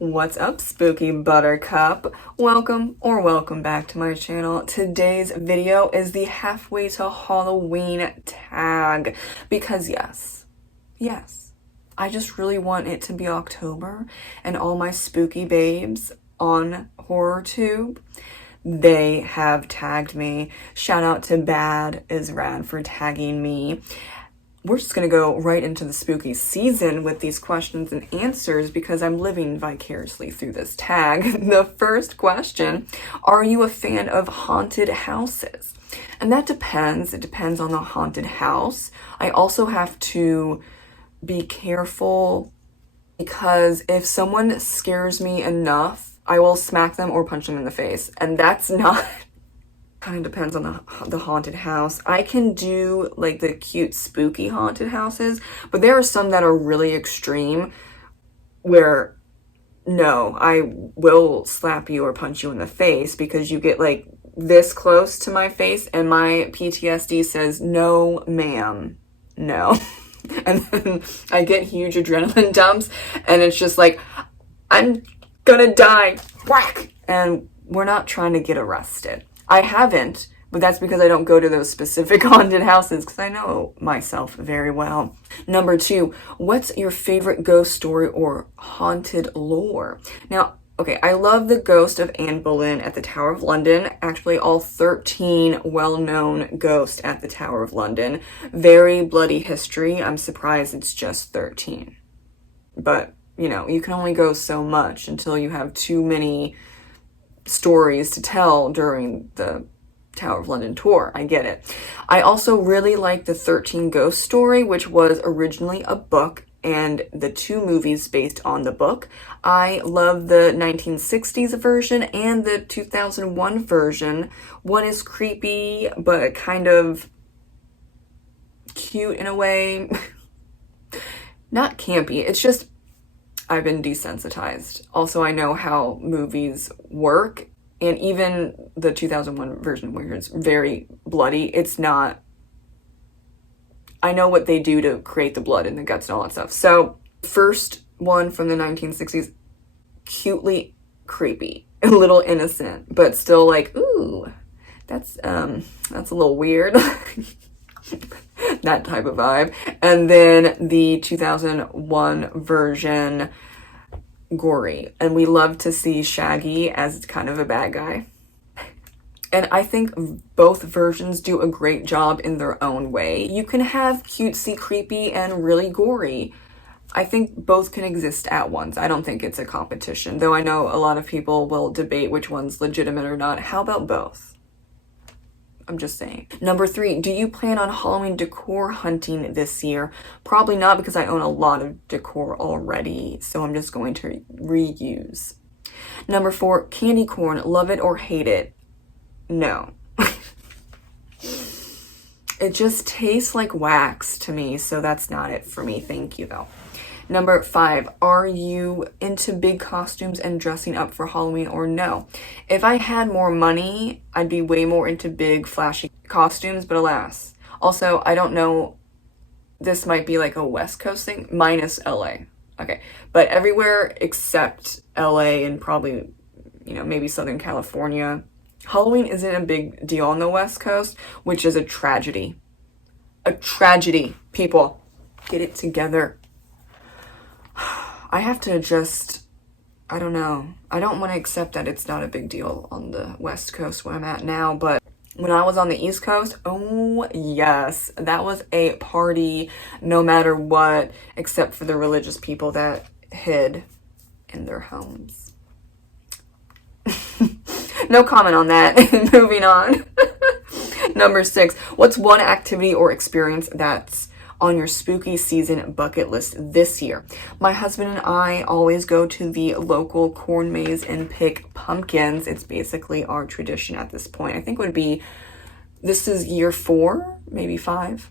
What's up, spooky buttercup? Welcome back to my channel. Today's video is the halfway to Halloween tag because yes, I just really want it to be October and all my spooky babes on HorrorTube, they have tagged me. Shout out to Bad is Rad for tagging me. We're just going to go right into the spooky season with these questions and answers because I'm living vicariously through this tag. The first question, are you a fan of haunted houses? And that depends. It depends on the haunted house. I also have to be careful because if someone scares me enough, I will smack them or punch them in the face. And that's not... kind of depends on the haunted house. I can do like the cute spooky haunted houses, but there are some that are really extreme where no, I will slap you or punch you in the face because you get like this close to my face and my PTSD says no ma'am, no. And then I get huge adrenaline dumps and it's just like I'm gonna die, whack, and we're not trying to get arrested. I haven't, but that's because I don't go to those specific haunted houses because I know myself very well. Number 2, what's your favorite ghost story or haunted lore? Now, okay, I love the ghost of Anne Boleyn at the Tower of London. Actually, all 13 well-known ghosts at the Tower of London. Very bloody history. I'm surprised it's just 13. But, you know, you can only go so much until you have too many stories to tell during the Tower of London tour. I get it. I also really like the 13 Ghosts story, which was originally a book and the 2 movies based on the book. I love the 1960s version and the 2001 version. One is creepy, but kind of cute in a way. Not campy. It's just I've been desensitized. Also, I know how movies work, and even the 2001 version where it's very bloody, it's not... I know what they do to create the blood and the guts and all that stuff. So, first one from the 1960s, cutely creepy, a little innocent, but still like, ooh, that's a little weird. That type of vibe. And then the 2001 version, gory. And we love to see Shaggy as kind of a bad guy. And I think both versions do a great job in their own way. You can have cutesy, creepy, and really gory. I think both can exist at once. I don't think it's a competition, though I know a lot of people will debate which one's legitimate or not. How about both? I'm just saying. Number 3, do you plan on Halloween decor hunting this year? Probably not because I own a lot of decor already, so I'm just going to reuse. Number 4, candy corn, love it or hate it? No. It just tastes like wax to me, so that's not it for me. Thank you, though. Number 5, are you into big costumes and dressing up for Halloween or no? If I had more money, I'd be way more into big, flashy costumes, but alas. Also, I don't know, this might be like a West Coast thing, minus LA. Okay, but everywhere except LA and probably, you know, maybe Southern California, Halloween isn't a big deal on the West Coast, which is a tragedy. A tragedy, people. Get it together. I have to just, I don't know. I don't want to accept that it's not a big deal on the West Coast where I'm at now, but when I was on the East Coast, oh yes, that was a party no matter what, except for the religious people that hid in their homes. No comment on that. Moving on. Number 6, what's one activity or experience that's on your spooky season bucket list this year? My husband and I always go to the local corn maze and pick pumpkins. It's basically our tradition at this point. I think it would be, this is year 4, maybe 5.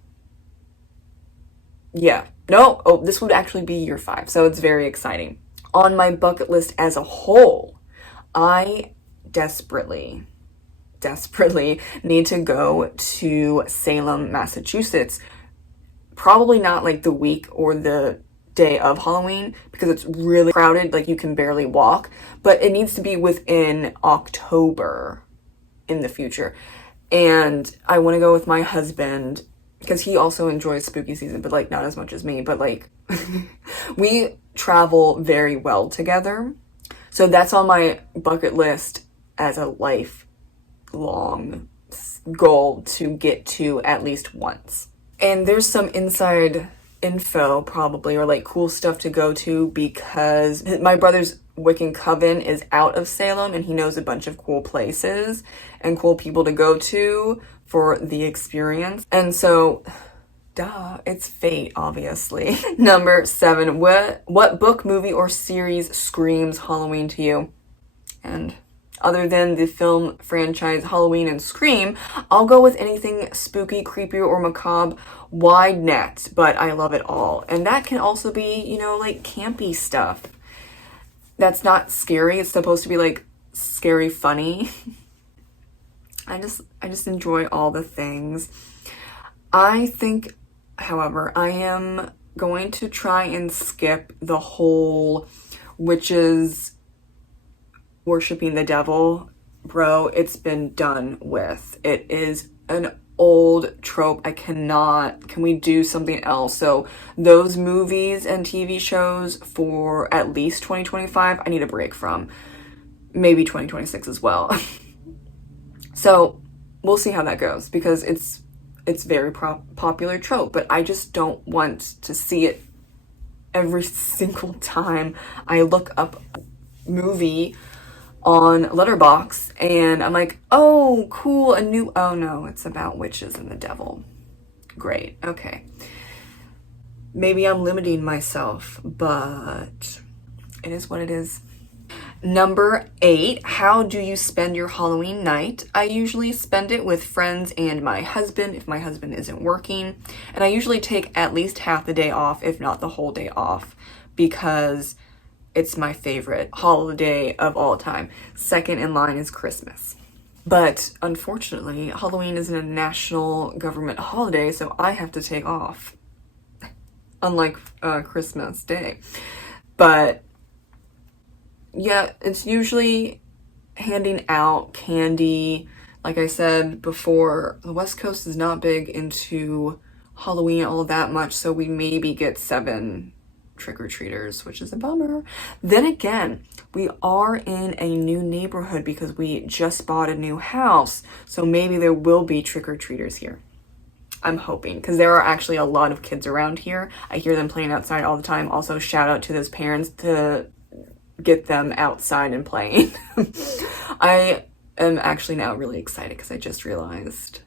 Yeah, no, oh, this would actually be year 5. So it's very exciting. On my bucket list as a whole, I desperately need to go to Salem, Massachusetts. Probably not like the week or the day of Halloween because it's really crowded, like you can barely walk, but it needs to be within October in the future. And I want to go with my husband because he also enjoys spooky season, but like not as much as me, but like we travel very well together. So that's on my bucket list as a lifelong goal to get to at least once. And there's some inside info probably, or like cool stuff to go to, because my brother's Wiccan coven is out of Salem and he knows a bunch of cool places and cool people to go to for the experience. And so duh, it's fate, obviously. Number 7, what book, movie, or series screams Halloween to you? And other than the film franchise Halloween and Scream, I'll go with anything spooky, creepy, or macabre, wide net, but I love it all. And that can also be, you know, like campy stuff. That's not scary. It's supposed to be like scary funny. I just enjoy all the things. I think, however, I am going to try and skip the whole witches worshiping the devil. Bro, it's been done with. It is an old trope. Can we do something else? So those movies and TV shows for at least 2025, I need a break from. Maybe 2026 as well. So we'll see how that goes, because it's very popular trope, but I just don't want to see it every single time I look up a movie on Letterboxd and I'm like, oh cool, oh no, it's about witches and the devil. Great, okay. Maybe I'm limiting myself, but it is what it is. Number 8, how do you spend your Halloween night? I usually spend it with friends and my husband if my husband isn't working. And I usually take at least half the day off, if not the whole day off, because it's my favorite holiday of all time. Second in line is Christmas. But unfortunately, Halloween isn't a national government holiday, so I have to take off. Unlike Christmas Day. But yeah, it's usually handing out candy. Like I said before, the West Coast is not big into Halloween all that much, so we maybe get 7 trick-or-treaters, which is a bummer. Then again, we are in a new neighborhood because we just bought a new house, so maybe there will be trick-or-treaters here. I'm hoping, because there are actually a lot of kids around here. I hear them playing outside all the time. Also, shout out to those parents to get them outside and playing. I am actually now really excited because I just realized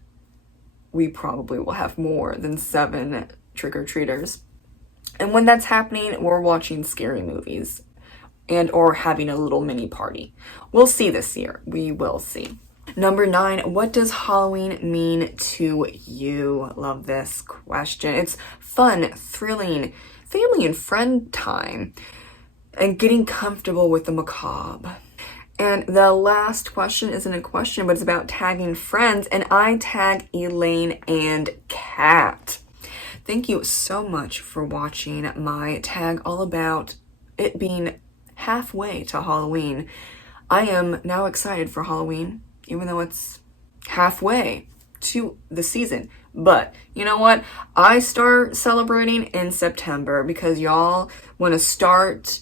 we probably will have more than 7 trick-or-treaters. And when that's happening, we're watching scary movies and or having a little mini party. We'll see this year. We will see. Number 9, what does Halloween mean to you? Love this question. It's fun, thrilling, family and friend time, and getting comfortable with the macabre. And the last question isn't a question, but it's about tagging friends, and I tag Elaine and Kat. Thank you so much for watching my tag all about it being halfway to Halloween. I am now excited for Halloween, even though it's halfway to the season. But you know what? I start celebrating in September because y'all want to start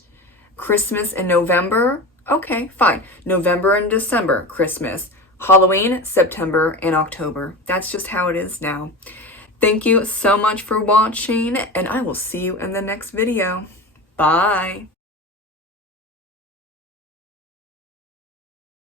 Christmas in November. Okay, fine. November and December, Christmas. Halloween, September and October. That's just how it is now. Thank you so much for watching, and I will see you in the next video. Bye.